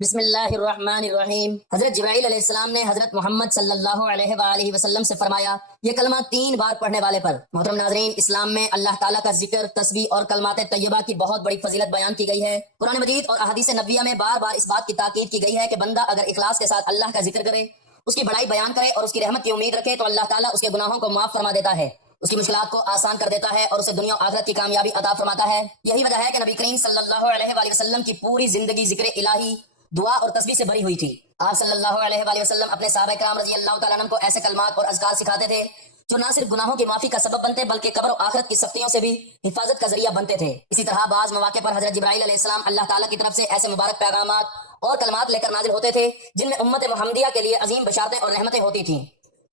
بسم اللہ الرحمن الرحیم۔ حضرت جبرائیل علیہ السلام نے حضرت محمد صلی اللہ علیہ وآلہ وسلم سے فرمایا، یہ کلمہ 3 بار پڑھنے والے پر۔ محترم ناظرین، اسلام میں اللہ تعالیٰ کا ذکر، تسبیح اور کلمات طیبہ کی بہت بڑی فضیلت بیان کی گئی ہے۔ قرآن مجید اور احادیث نبویہ میں بار بار اس بات کی تاکید کی گئی ہے کہ بندہ اگر اخلاص کے ساتھ اللہ کا ذکر کرے، اس کی بڑائی بیان کرے اور اس کی رحمت کی امید رکھے تو اللہ تعالیٰ اس کے گناہوں کو معاف فرما دیتا ہے، اس کی مشکلات کو آسان کر دیتا ہے اور اسے دنیا و آخرت کی کامیابی عطا فرماتا ہے۔ یہی وجہ ہے کہ نبی کریم صلی اللہ علیہ وآلہ وسلم کی پوری زندگی ذکر الہی، دعا اور تسبیح سے بھری ہوئی تھی۔ آپ صلی اللہ علیہ وآلہ وسلم اپنے صحابہ کرام رضی اللہ تعالیٰ عنہ کو ایسے کلمات اور اذکار سکھاتے تھے جو نہ صرف گناہوں کی معافی کا سبب بنتے بلکہ قبر و آخرت کی سختیوں سے بھی حفاظت کا ذریعہ بنتے تھے۔ اسی طرح بعض مواقع پر حضرت جبرائیل علیہ السلام اللہ تعالیٰ کی طرف سے ایسے مبارک پیغامات اور کلمات لے کر نازل ہوتے تھے جن میں امت محمدیہ کے لیے عظیم بشارتیں اور رحمتیں ہوتی تھیں۔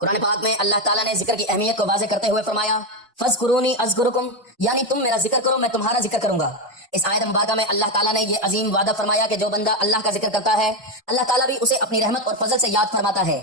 قرآن پاک میں اللہ تعالیٰ نے ذکر کی اہمیت کو واضح کرتے ہوئے فرمایا، فَاذْكُرُونِي أَذْكُرْكُمْ، یعنی تم میرا ذکر کرو میں تمہارا ذکر کروں گا۔ اس آیت مبارکہ میں اللہ تعالیٰ نے یہ عظیم وعدہ فرمایا کہ جو بندہ اللہ کا ذکر کرتا ہے اللہ تعالیٰ بھی اسے اپنی رحمت اور فضل سے یاد فرماتا ہے۔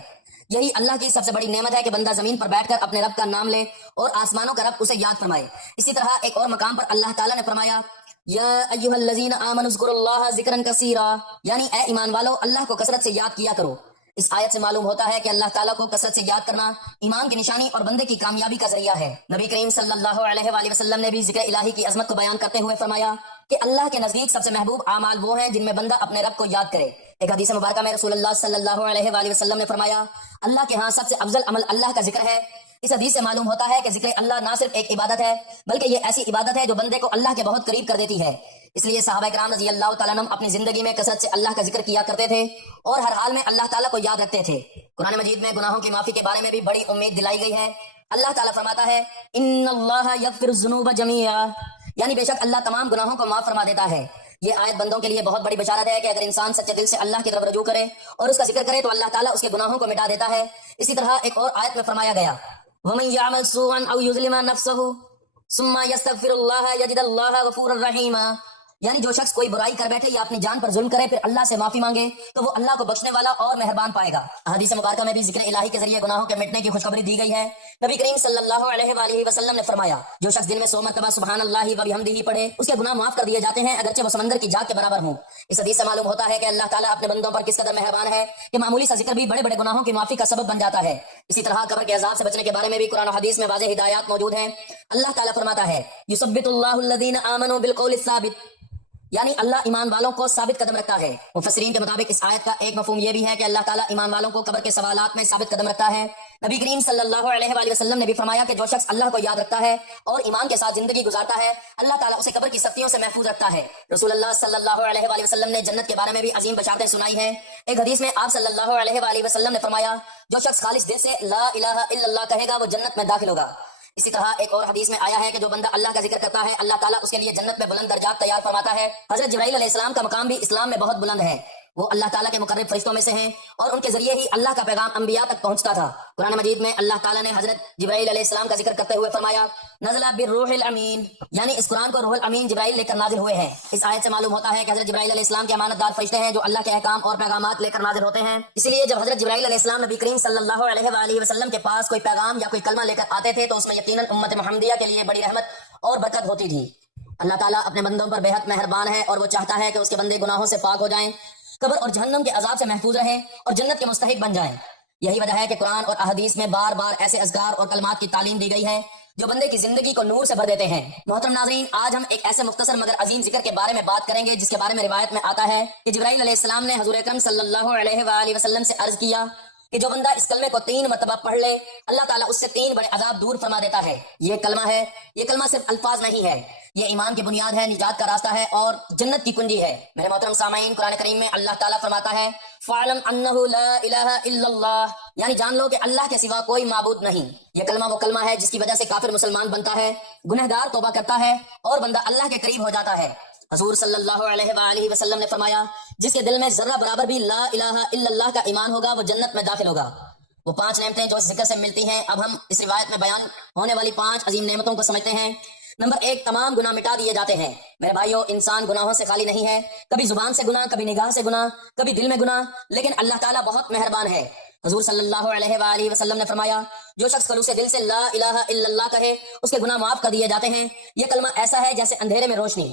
یہی اللہ کی سب سے بڑی نعمت ہے کہ بندہ زمین پر بیٹھ کر اپنے رب کا نام لے اور آسمانوں کا رب اسے یاد فرمائے۔ اسی طرح ایک اور مقام پر اللہ تعالیٰ نے فرمایا، یا ایھا الذین آمنوا اذکروا اللہ ذکرا کثیرا، یعنی اے ایمان والو اللہ کو کثرت سے یاد کیا کرو۔ اس آیت سے معلوم ہوتا ہے کہ اللہ تعالیٰ کو کثرت سے یاد کرنا ایمان کی نشانی اور بندے کی کامیابی کا ذریعہ ہے۔ نبی کریم صلی اللہ علیہ وآلہ وسلم نے بھی ذکر الہی کی عظمت کو بیان کرتے ہوئے فرمایا کہ اللہ کے نزدیک سب سے محبوب اعمال وہ ہیں جن میں بندہ اپنے رب کو یاد کرے۔ ایک حدیث مبارکہ میں رسول اللہ صلی اللہ علیہ وآلہ وسلم نے فرمایا، اللہ کے ہاں سب سے افضل عمل اللہ کا ذکر ہے۔ اس حدیث سے معلوم ہوتا ہے کہ ذکر اللہ نہ صرف ایک عبادت ہے بلکہ یہ ایسی عبادت ہے جو بندے کو اللہ کے بہت قریب کر دیتی ہے۔ اس لیے صحابہ کرام رضی اللہ تعالیٰ عنہم اپنی زندگی میں کثرت سے اللہ کا ذکر کیا کرتے تھے اور ہر حال میں اللہ تعالیٰ کو یاد رکھتے تھے۔ قرآن مجید میں گناہوں کی معافی کے بارے میں بھی بڑی امید دلائی گئی ہے۔ اللہ تعالیٰ فرماتا ہے، ان اللہ یغفر الذنوب جميعا، یعنی بے شک اللہ تمام گناہوں کو معاف فرما دیتا ہے۔ یہ آیت بندوں کے لیے بہت بڑی بشارت ہے کہ اگر انسان سچے دل سے اللہ کی طرف رجوع کرے اور اس کا ذکر کرے تو اللہ تعالیٰ اس کے گناہوں کو مٹا دیتا ہے۔ اسی طرح ایک اور آیت میں فرمایا گیا، وَمَن يَعْمَلْ سُوءًا أَوْ يُظْلِمَ نَفْسَهُ ثُمَّ يَسْتَغْفِرُ اللَّهَ يَجِدْ اللَّهَ غَفُورًا رَحِيمًا، یعنی جو شخص کوئی برائی کر بیٹھے یا اپنی جان پر ظلم کرے پھر اللہ سے معافی مانگے تو وہ اللہ کو بخشنے والا اور مہربان پائے گا۔ حدیث مبارکہ میں بھی ذکر الہی کے ذریعے گناہوں کے مٹنے کی خوشخبری دی گئی ہے۔ نبی کریم صلی اللہ علیہ وآلہ وسلم نے فرمایا، جو شخص دن میں 100 مرتبہ سبحان اللہ و بحمدہ پڑھے اس کے گناہ معاف کر دیے جاتے ہیں اگرچہ وہ سمندر کی جھاگ کے برابر ہوں۔ اس حدیث سے معلوم ہوتا ہے کہ اللہ تعالیٰ اپنے بندوں پر کس قدر مہربان ہے کہ معمولی سا ذکر بھی بڑے بڑے گناہوں کی معافی کا سبب بن جاتا ہے۔ اسی طرح قبر کے عذاب سے بچنے کے بارے میں بھی قرآن و حدیث میں واضح ہدایات موجود ہیں۔ اللہ تعالیٰ فرماتا ہے، یثبت اللہ الذین آمنوا بالقول الثابت، یعنی اللہ ایمان والوں کو ثابت قدم رکھتا ہے۔ مفسرین کے مطابق اس آیت کا ایک مفہوم یہ بھی ہے کہ اللہ تعالیٰ ایمان والوں کو قبر کے سوالات میں ثابت قدم رکھتا ہے۔ نبی کریم صلی اللہ علیہ وآلہ وسلم نے بھی فرمایا کہ جو شخص اللہ کو یاد رکھتا ہے اور ایمان کے ساتھ زندگی گزارتا ہے اللہ تعالیٰ اسے قبر کی سختیوں سے محفوظ رکھتا ہے۔ رسول اللہ صلی اللہ علیہ وآلہ وسلم نے جنت کے بارے میں بھی عظیم بشارتیں سنائی ہیں۔ ایک حدیث میں آپ صلی اللہ علیہ وآلہ وسلم نے فرمایا، جو شخص خالص دل سے لا الہ الا اللہ کہے گا وہ جنت میں داخل ہوگا۔ اسی طرح ایک اور حدیث میں آیا ہے کہ جو بندہ اللہ کا ذکر کرتا ہے اللہ تعالیٰ اس کے لیے جنت میں بلند درجات تیار فرماتا ہے۔ حضرت جبرائیل علیہ السلام کا مقام بھی اسلام میں بہت بلند ہے۔ وہ اللہ تعالیٰ کے مقرب فرشتوں میں سے ہیں اور ان کے ذریعے ہی اللہ کا پیغام انبیاء تک پہنچتا تھا۔ قرآن مجید میں اللہ تعالیٰ نے حضرت جبرائیل علیہ السلام کا ذکر کرتے ہوئے فرمایا، نزل بالروح الامین، یعنی اس قرآن کو روح الامین جبرائیل لے کر نازل ہوئے ہیں۔ اس آیت سے معلوم ہوتا ہے کہ حضرت جبرائیل علیہ السلام کے امانت دار فرشتے ہیں جو اللہ کے احکام اور پیغامات لے کر نازل ہوتے ہیں۔ اسی لیے جب حضرت جبرائیل علیہ السلام نبی کریم صلی اللہ علیہ وآلہ وسلم کے پاس کوئی پیغام یا کوئی کلمہ لے کر آتے تھے تو اس میں یقیناً امت محمدیہ کے لیے بڑی رحمت اور برکت ہوتی تھی۔ اللہ تعالیٰ اپنے بندوں پر بے حد مہربان ہے اور وہ چاہتا ہے کہ اس کے بندے گناہوں سے پاک ہو جائیں، قبر اور جہنم کے عذاب سے محفوظ رہیں اور جنت کے مستحق بن جائیں۔ یہی وجہ ہے کہ قرآن اور احادیث میں بار بار ایسے اذکار اور کلمات کی تعلیم دی گئی ہے جو بندے کی زندگی کو نور سے بھر دیتے ہیں۔ محترم ناظرین، آج ہم ایک ایسے مختصر مگر عظیم ذکر کے بارے میں بات کریں گے جس کے بارے میں روایت میں آتا ہے کہ جبرائیل علیہ السلام نے حضور اکرم صلی اللہ علیہ وآلہ وسلم سے عرض کیا کہ جو بندہ اس کلمے کو 3 مرتبہ پڑھ لے اللہ تعالیٰ اس سے 3 بڑے عذاب دور فرما دیتا ہے۔ یہ کلمہ ہے، یہ کلمہ صرف الفاظ نہیں ہے، یہ ایمان کی بنیاد ہے، نجات کا راستہ ہے اور جنت کی کنجی ہے۔ میرے محترم سامعین، قرآن کریم میں اللہ تعالیٰ فرماتا ہے، فَاعْلَمْ أَنَّهُ لَا إِلَهَ إِلَّا اللَّهُ، یعنی جان لو کہ اللہ کے سوا کوئی معبود نہیں۔ یہ کلمہ وہ کلمہ ہے جس کی وجہ سے کافر مسلمان بنتا ہے، گنہگار توبہ کرتا ہے اور بندہ اللہ کے قریب ہو جاتا ہے۔ حضور صلی اللہ علیہ وآلہ وسلم نے فرمایا، جس کے دل میں ذرہ برابر بھی لا الہ الا اللہ کا ایمان ہوگا وہ جنت میں داخل ہوگا۔ وہ 5 نعمتیں جو اس ذکر سے ملتی ہیں، اب ہم اس روایت میں بیان ہونے والی 5 عظیم نعمتوں کو سمجھتے ہیں۔ نمبر 1، تمام گناہ مٹا دیے جاتے ہیں۔ میرے بھائیو، انسان گناہوں سے خالی نہیں ہے، کبھی زبان سے گناہ، کبھی نگاہ سے گناہ، کبھی دل میں گناہ، لیکن اللہ تعالیٰ بہت مہربان ہے۔ حضور صلی اللہ علیہ وآلہ وسلم نے فرمایا، جو شخص خلوص دل سے لا الہ الا اللہ کہے اس کے گناہ معاف کر دیے جاتے ہیں۔ یہ کلمہ ایسا ہے جیسے اندھیرے میں روشنی،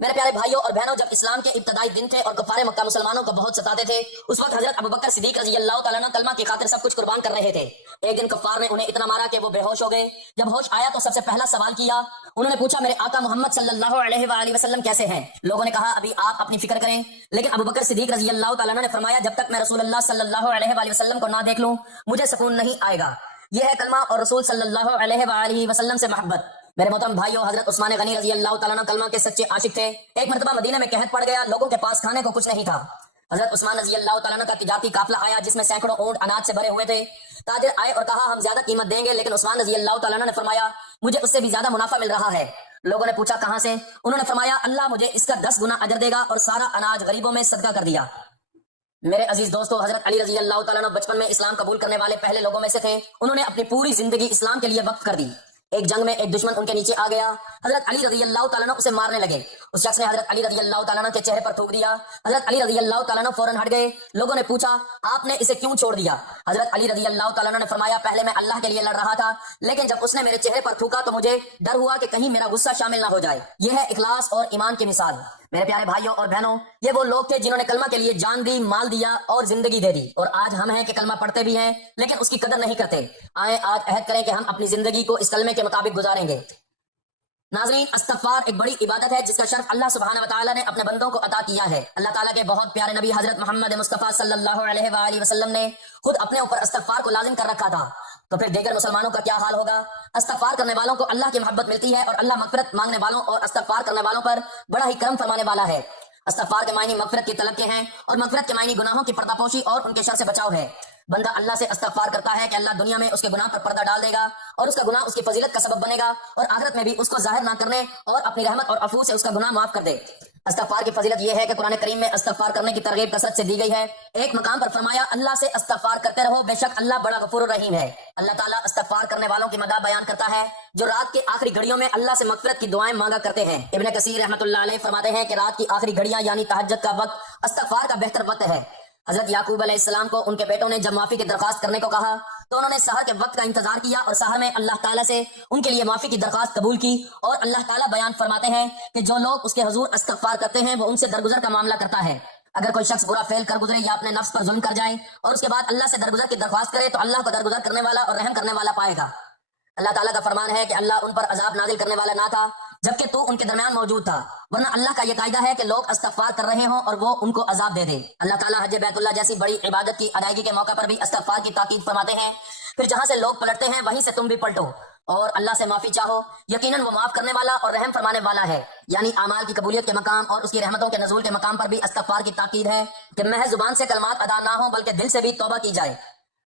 میرے پیارے بھائیوں اور بہنوں، جب اسلام کے ابتدائی دن تھے اور کفار مکہ مسلمانوں کو بہت ستاتے تھے، اس وقت حضرت ابوبکر صدیق رضی اللہ تعالیٰ عنہ کلمہ کی خاطر سب کچھ قربان کر رہے تھے۔ ایک دن کفار نے انہیں اتنا مارا کہ وہ بے ہوش ہو گئے۔ جب ہوش آیا تو سب سے پہلا سوال کیا، انہوں نے پوچھا میرے آقا محمد صلی اللہ علیہ وآلہ وسلم کیسے ہیں؟ لوگوں نے کہا ابھی آپ اپنی فکر کریں، لیکن ابوبکر صدیق رضی اللہ تعالیٰ عنہ نے فرمایا جب تک میں رسول اللہ صلی اللہ علیہ وآلہ وسلم کو نہ دیکھ لوں مجھے سکون نہیں آئے گا۔ یہ ہے کلمہ اور رسول صلی اللہ علیہ وآلہ وسلم سے محبت۔ میرے محترم بھائیوں، حضرت عثمان غنی رضی اللہ تعالیٰ عنہ کلمہ کے سچے عاشق تھے۔ ایک مرتبہ مدینہ میں قحط پڑ گیا، لوگوں کے پاس کھانے کو کچھ نہیں تھا۔ حضرت عثمان رضی اللہ تعالیٰ عنہ کا تجارتی قافلہ آیا جس میں سینکڑوں اونٹ اناج سے بھرے ہوئے تھے۔ تاجر آئے اور کہا ہم زیادہ قیمت دیں گے، لیکن عثمان رضی اللہ تعالیٰ عنہ نے فرمایا مجھے اس سے بھی زیادہ منافع مل رہا ہے۔ لوگوں نے پوچھا کہاں سے؟ انہوں نے فرمایا اللہ مجھے اس کا 10 گنا اجر دے گا اور سارا اناج غریبوں میں صدقہ کر دیا۔ میرے عزیز دوستو، حضرت علی رضی اللہ تعالیٰ عنہ بچپن میں اسلام قبول کرنے والے پہلے لوگوں میں سے تھے۔ انہوں نے اپنی پوری زندگی اسلام کے لیے وقف کر دی۔ ایک جنگ میں ایک دشمن ان کے نیچے آ گیا، حضرت علی رضی اللہ تعالیٰ عنہ اسے مارنے لگے۔ اس شخص نے حضرت علی رضی اللہ تعالیٰ عنہ کے چہرے پر تھوک دیا۔ حضرت علی رضی اللہ تعالیٰ عنہ فوراً ہٹ گئے۔ لوگوں نے پوچھا آپ نے اسے کیوں چھوڑ دیا؟ حضرت علی رضی اللہ تعالیٰ عنہ نے فرمایا پہلے میں اللہ کے لیے لڑ رہا تھا، لیکن جب اس نے میرے چہرے پر تھوکا تو مجھے ڈر ہوا کہ کہیں میرا غصہ شامل نہ ہو جائے۔ یہ ہے اخلاص اور ایمان کی مثال۔ میرے پیارے بھائیوں اور بہنوں، یہ وہ لوگ تھے جنہوں نے کلمہ کے لیے جان دی، مال دیا اور زندگی دے دی، اور آج ہم ہیں کہ کلمہ پڑھتے بھی ہیں لیکن اس کی قدر نہیں کرتے۔ آئیں آج عہد کریں کہ ہم اپنی زندگی کو اس کلمے کے مطابق گزاریں گے۔ ناظرین، استغفار ایک بڑی عبادت ہے جس کا شرف اللہ سبحانہ وتعالی نے اپنے بندوں کو عطا کیا ہے۔ اللہ تعالیٰ کے بہت پیارے نبی حضرت محمد مصطفیٰ صلی اللہ علیہ وآلہ وسلم نے خود اپنے اوپر استغفار کو لازم کر رکھا تھا، تو پھر دیگر مسلمانوں کا کیا حال ہوگا؟ استغفار کرنے والوں کو اللہ کی محبت ملتی ہے اور اللہ مغفرت مانگنے والوں اور استغفار کرنے والوں پر بڑا ہی کرم فرمانے والا ہے۔ استغفار کے معنی مغفرت کی طلب کے ہیں، اور مغفرت کے معنی گناہوں کی پردہ پوشی اور ان کے شر سے بچاؤ ہے۔ بندہ اللہ سے استغفار کرتا ہے کہ اللہ دنیا میں اس کے گناہ پر پردہ ڈال دے گا اور اس کا گناہ اس کی فضیلت کا سبب بنے گا، اور آخرت میں بھی اس کو ظاہر نہ کرنے اور اپنی رحمت اور عفو سے اس کا گناہ معاف کر دے۔ استغفار کی فضیلت یہ ہے کہ قرآن کریم میں استغفار کرنے کی ترغیب کثرت سے دی گئی ہے۔ ایک مقام پر فرمایا اللہ سے استغفار کرتے رہو، بے شک اللہ بڑا غفور الرحیم ہے۔ اللہ تعالیٰ استغفار کرنے والوں کی مدح بیان کرتا ہے جو رات کے آخری گھڑیوں میں اللہ سے مغفرت کی دعائیں مانگا کرتے ہیں۔ ابن کثیر رحمۃ اللہ علیہ فرماتے ہیں کہ رات کی آخری گھڑیاں یعنی تہجد کا وقت استغفار کا بہتر وقت ہے۔ حضرت یعقوب علیہ السلام کو ان کے بیٹوں نے جب معافی کی درخواست کرنے کو کہا تو انہوں نے سحر کے وقت کا انتظار کیا اور سحر میں اللہ تعالیٰ سے ان کے لیے معافی کی درخواست قبول کی، اور اللہ تعالیٰ بیان فرماتے ہیں کہ جو لوگ اس کے حضور استغفار کرتے ہیں وہ ان سے درگزر کا معاملہ کرتا ہے۔ اگر کوئی شخص برا فعل کر گزرے یا اپنے نفس پر ظلم کر جائے اور اس کے بعد اللہ سے درگزر کی درخواست کرے تو اللہ کو درگزر کرنے والا اور رحم کرنے والا پائے گا۔ اللہ تعالیٰ کا فرمان ہے کہ اللہ ان پر عذاب نازل کرنے والا نہ تھا جبکہ تو ان کے درمیان موجود تھا، ورنہ اللہ کا یہ قاعدہ ہے کہ لوگ استغفار کر رہے ہوں اور وہ ان کو عذاب دے دے۔ اللہ تعالیٰ حج بیت اللہ جیسی بڑی عبادت کی ادائیگی کے موقع پر بھی استغفار کی تاکید فرماتے ہیں، پھر جہاں سے لوگ پلٹتے ہیں وہیں سے تم بھی پلٹو اور اللہ سے معافی چاہو، یقیناً وہ معاف کرنے والا اور رحم فرمانے والا ہے۔ یعنی اعمال کی قبولیت کے مقام اور اس کی رحمتوں کے نزول کے مقام پر بھی استغفار کی تاکید ہے کہ محض زبان سے کلمات ادا نہ ہوں بلکہ دل سے بھی توبہ کی جائے۔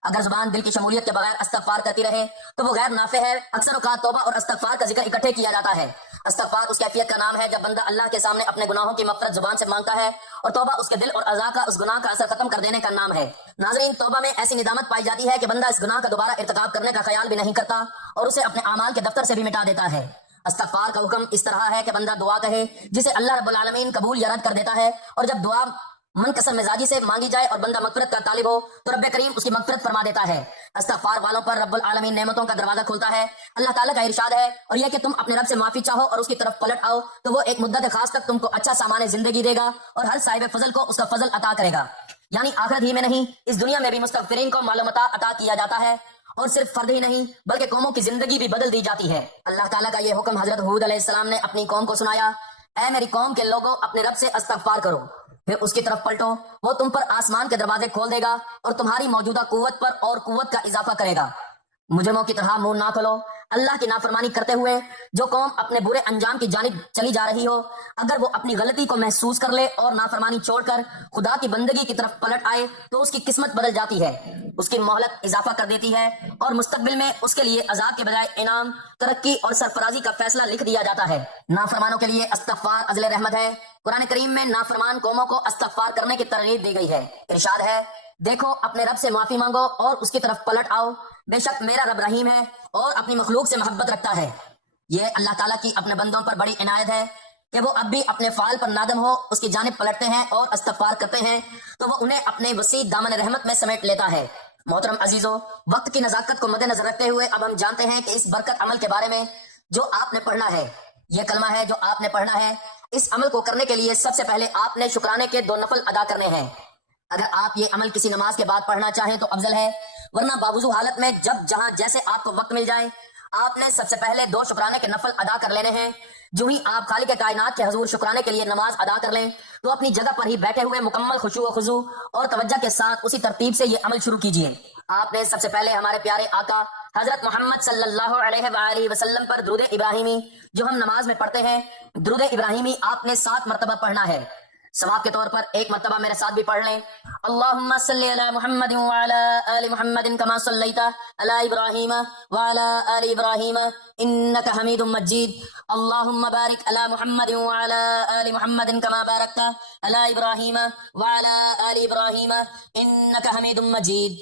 اگر زبان دل کی شمولیت کے بغیر استغفار کرتی رہے تو وہ غیر نافع ہے۔ اکثر اوقات توبہ اور استغفار کا ذکر اکٹھے کیا جاتا ہے۔ استغفار اس کیفیت کا نام ہے جب بندہ اللہ کے سامنے اپنے گناہوں کی مغفرت زبان سے مانگتا ہے، اور توبہ اس کے دل اور اعضاء کا اس گناہ کا اثر ختم کر دینے کا نام ہے۔ ناظرین، توبہ میں ایسی ندامت پائی جاتی ہے کہ بندہ اس گناہ کا دوبارہ ارتکاب کرنے کا خیال بھی نہیں کرتا اور اسے اپنے اعمال کے دفتر سے بھی مٹا دیتا ہے۔ استغفار کا حکم اس طرح ہے کہ بندہ دعا کہے جسے اللہ رب العالمین قبول یا رد کر دیتا ہے، اور جب دعا منقسم مزاجی سے مانگی جائے اور بندہ مغفرت کا طالب ہو تو رب کریم اس کی مغفرت فرما دیتا ہے۔ استغفار والوں پر رب العالمین نعمتوں کا دروازہ کھولتا ہے۔ اللہ تعالیٰ کا ارشاد ہے اور یہ کہ تم اپنے رب سے معافی چاہو اور اس کی طرف پلٹ آؤ تو وہ ایک مدت خاص تک تم کو اچھا سامان زندگی دے گا اور ہر صاحب فضل کو اس کا فضل عطا کرے گا۔ یعنی آخرت ہی میں نہیں، اس دنیا میں بھی مستغفرین کو معلومات عطا کیا جاتا ہے، اور صرف فرد ہی نہیں بلکہ قوموں کی زندگی بھی بدل دی جاتی ہے۔ اللہ تعالیٰ کا یہ حکم حضرت ہود علیہ السلام نے اپنی قوم کو سنایا، اے میری قوم کے لوگوں اپنے رب سے استغفار کرو، پھر اس کی طرف پلٹو، وہ تم پر آسمان کے دروازے کھول دے گا اور تمہاری موجودہ قوت پر اور قوت کا اضافہ کرے گا۔ مجرموں کی طرح منہ نہ کھولو۔ اللہ کی نافرمانی کرتے ہوئے جو قوم اپنے برے انجام کی جانب چلی جا رہی ہو، اگر وہ اپنی غلطی کو محسوس کر لے اور نافرمانی چھوڑ کر خدا کی بندگی کی طرف پلٹ آئے تو اس کی قسمت بدل جاتی ہے، اس کی مہلت اضافہ کر دیتی ہے اور مستقبل میں اس کے لیے عذاب کے بجائے انعام، ترقی اور سرفرازی کا فیصلہ لکھ دیا جاتا ہے۔ نافرمانوں کے لیے استغفار عزل رحمت ہے۔ قرآن کریم میں نافرمان قوموں کو استغفار کرنے کی ترغیب دی گئی ہے۔ ارشاد ہے، دیکھو اپنے رب سے معافی مانگو اور اس کی طرف پلٹ آؤ، بے شک میرا رب رحیم ہے اور اپنی مخلوق سے محبت رکھتا ہے۔ یہ اللہ تعالیٰ کی اپنے بندوں پر بڑی عنایت ہے کہ وہ اب بھی اپنے فعال پر نادم ہو اس کی جانب پلٹتے ہیں اور استغفار کرتے ہیں تو وہ انہیں اپنے وسیع دامن رحمت میں سمیٹ لیتا ہے۔ محترم عزیزو، وقت کی نزاکت کو مد نظر رکھتے ہوئے اب ہم جانتے ہیں کہ اس برکت عمل کے بارے میں جو آپ نے پڑھنا ہے، یہ کلمہ ہے جو آپ نے پڑھنا ہے، اس عمل کو کرنے کے لیے سب سے پہلے آپ نے شکرانے کے 2 نفل ادا کرنے ہیں۔ اگر آپ یہ عمل کسی نماز کے بعد پڑھنا چاہیں تو افضل ہے، ورنہ باوضو حالت میں جب جہاں جیسے آپ کو وقت مل جائے آپ نے سب سے پہلے 2 شکرانے کے نفل ادا کر لینے ہیں۔ جو ہی آپ خالق کائنات کے حضور شکرانے کے لیے نماز ادا کر لیں تو اپنی جگہ پر ہی بیٹھے ہوئے مکمل خشوع و خضوع اور توجہ کے ساتھ اسی ترتیب سے یہ عمل شروع کیجئے۔ آپ نے سب سے پہلے ہمارے پیارے آقا حضرت محمد صلی اللہ علیہ وآلہ وسلم پر درود ابراہیمی جو ہم نماز میں پڑھتے ہیں، درود ابراہیمی آپ نے 7 مرتبہ پڑھنا ہے۔ ثواب کے طور پر 1 مرتبہ میرے ساتھ بھی پڑھ لیں۔ اللہم صلی علی محمد وعلی آل محمد کما صلیت علی ابراہیم وعلی آل ابراہیم انک حمید مجید۔ اللہم بارک علی محمد وعلی آل محمد کما بارکت علی ابراہیم وعلی آل ابراہیم انک حمید مجید۔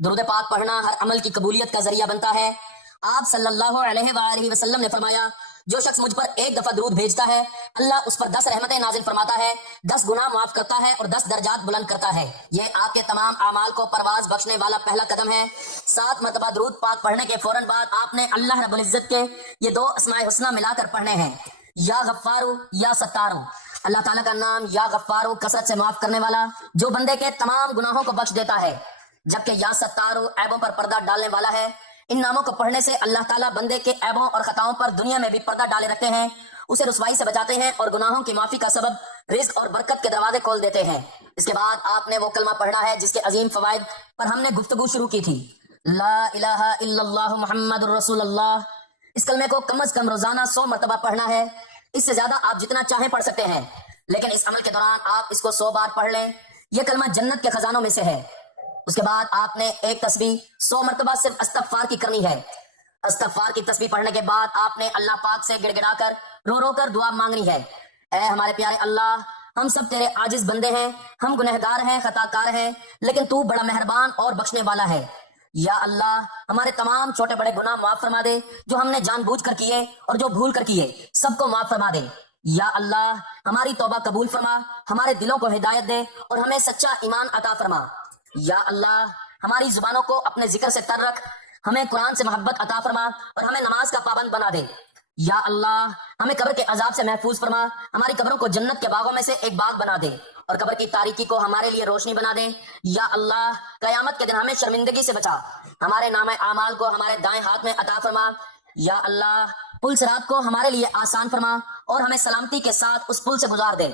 درود پاک پڑھنا ہر عمل کی قبولیت کا ذریعہ بنتا ہے۔ آپ صلی اللہ علیہ وآلہ وسلم نے فرمایا، جو شخص مجھ پر 1 دفعہ درود بھیجتا ہے اللہ اس پر 10 رحمتیں نازل فرماتا ہے، 10 گناہ معاف کرتا ہے اور 10 درجات بلند کرتا ہے۔ یہ آپ کے تمام اعمال کو پرواز بخشنے والا پہلا قدم ہے۔ 7 مرتبہ درود پاک پڑھنے کے فوراً بعد آپ نے اللہ رب العزت کے یہ 2 اسماء حسنہ ملا کر پڑھنے ہیں، یا غفارو یا ستارو۔ اللہ تعالیٰ کا نام یا غفارو کثرت سے معاف کرنے والا، جو بندے کے تمام گناہوں کو بخش دیتا ہے، جبکہ یا ستارو عیبوں پر پردہ ڈالنے والا ہے۔ ان ناموں کو پڑھنے سے اللہ تعالیٰ بندے کے عیبوں اور خطاؤں پر دنیا میں بھی پردہ ڈالے رکھتے ہیں، اسے رسوائی سے بچاتے ہیں اور گناہوں کی معافی کا سبب رزق اور برکت کے دروازے کھول دیتے ہیں۔ اس کے بعد آپ نے وہ کلمہ پڑھنا ہے جس کے عظیم فوائد پر ہم نے گفتگو شروع کی تھی، لا الہ الا اللہ محمد الرسول اللہ۔ اس کلمے کو کم از کم روزانہ 100 مرتبہ پڑھنا ہے، اس سے زیادہ آپ جتنا چاہیں پڑھ سکتے ہیں، لیکن اس عمل کے دوران آپ اس کو 100 بار پڑھ لیں۔ یہ کلمہ جنت کے خزانوں میں سے ہے۔ اس کے بعد آپ نے ایک تسبیح 100 مرتبہ صرف استغفار کی کرنی ہے۔ استغفار کی تسبیح پڑھنے کے بعد آپ نے اللہ پاک سے گڑ گڑا کر رو رو کر دعا مانگنی ہے، اے ہمارے پیارے اللہ، ہم سب تیرے عاجز بندے ہیں، ہم گنہگار ہیں، خطا کار ہیں، لیکن تو بڑا مہربان اور بخشنے والا ہے۔ یا اللہ ہمارے تمام چھوٹے بڑے گناہ معاف فرما دے، جو ہم نے جان بوجھ کر کیے اور جو بھول کر کیے، سب کو معاف فرما دے۔ یا اللہ ہماری توبہ قبول فرما، ہمارے دلوں کو ہدایت دے اور ہمیں سچا ایمان عطا فرما۔ یا اللہ ہماری زبانوں کو اپنے ذکر سے تر رکھ، ہمیں قرآن سے محبت عطا فرما اور ہمیں نماز کا پابند بنا دے۔ یا اللہ ہمیں قبر کے عذاب سے محفوظ فرما، ہماری قبروں کو جنت کے باغوں میں سے ایک باغ بنا دے اور قبر کی تاریکی کو ہمارے لیے روشنی بنا دے۔ یا اللہ قیامت کے دن ہمیں شرمندگی سے بچا، ہمارے نامہ اعمال کو ہمارے دائیں ہاتھ میں عطا فرما۔ یا اللہ پل صراط کو ہمارے لیے آسان فرما اور ہمیں سلامتی کے ساتھ اس پل سے گزار دے۔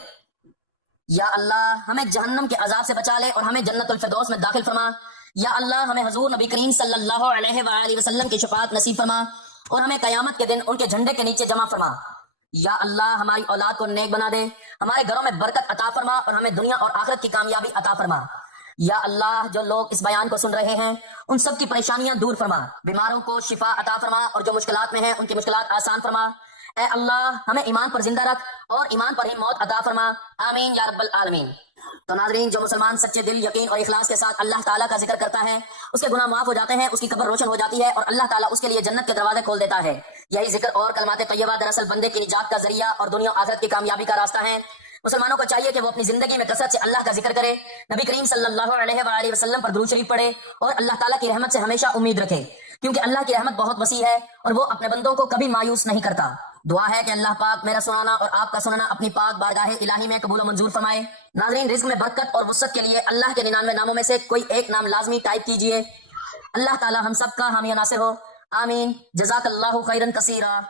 یا اللہ ہمیں جہنم کے عذاب سے بچا لے اور ہمیں جنت الفردوس میں داخل فرما۔ یا اللہ ہمیں حضور نبی کریم صلی اللہ علیہ وآلہ وسلم کی شفاعت نصیب فرما اور ہمیں قیامت کے دن ان کے جھنڈے کے نیچے جمع فرما۔ یا اللہ ہماری اولاد کو نیک بنا دے، ہمارے گھروں میں برکت عطا فرما اور ہمیں دنیا اور آخرت کی کامیابی عطا فرما۔ یا اللہ جو لوگ اس بیان کو سن رہے ہیں ان سب کی پریشانیاں دور فرما، بیماروں کو شفا عطا فرما اور جو مشکلات میں ہیں ان کی مشکلات آسان فرما۔ اے اللہ ہمیں ایمان پر زندہ رکھ اور ایمان پر ہی موت عطا فرما، آمین یا رب العالمین۔ تو ناظرین، جو مسلمان سچے دل، یقین اور اخلاص کے ساتھ اللہ تعالیٰ کا ذکر کرتا ہے اس کے گناہ معاف ہو جاتے ہیں، اس کی قبر روشن ہو جاتی ہے اور اللہ تعالیٰ اس کے لیے جنت کے دروازے کھول دیتا ہے۔ یہی ذکر اور کلمات طیبہ دراصل بندے کی نجات کا ذریعہ اور دنیا و آخرت کی کامیابی کا راستہ ہے۔ مسلمانوں کو چاہیے کہ وہ اپنی زندگی میں کثرت سے اللہ کا ذکر کرے، نبی کریم صلی اللہ علیہ وآلہ وسلم پر درود شریف پڑھے اور اللہ تعالیٰ کی رحمت سے ہمیشہ امید رکھے، کیونکہ اللہ کی رحمت بہت وسیع ہے اور وہ اپنے بندوں کو کبھی مایوس نہیں کرتا۔ دعا ہے کہ اللہ پاک میرا سنانا اور آپ کا سننا اپنی پاک بارگاہ الہی میں قبول و منظور فرمائے۔ ناظرین، رزق میں برکت اور وسعت کے لیے اللہ کے 99 ناموں میں سے کوئی ایک نام لازمی ٹائپ کیجئے۔ اللہ تعالی ہم سب کا حامی و ناصر ہو، آمین۔ جزاک اللہ خیرا کثیرا۔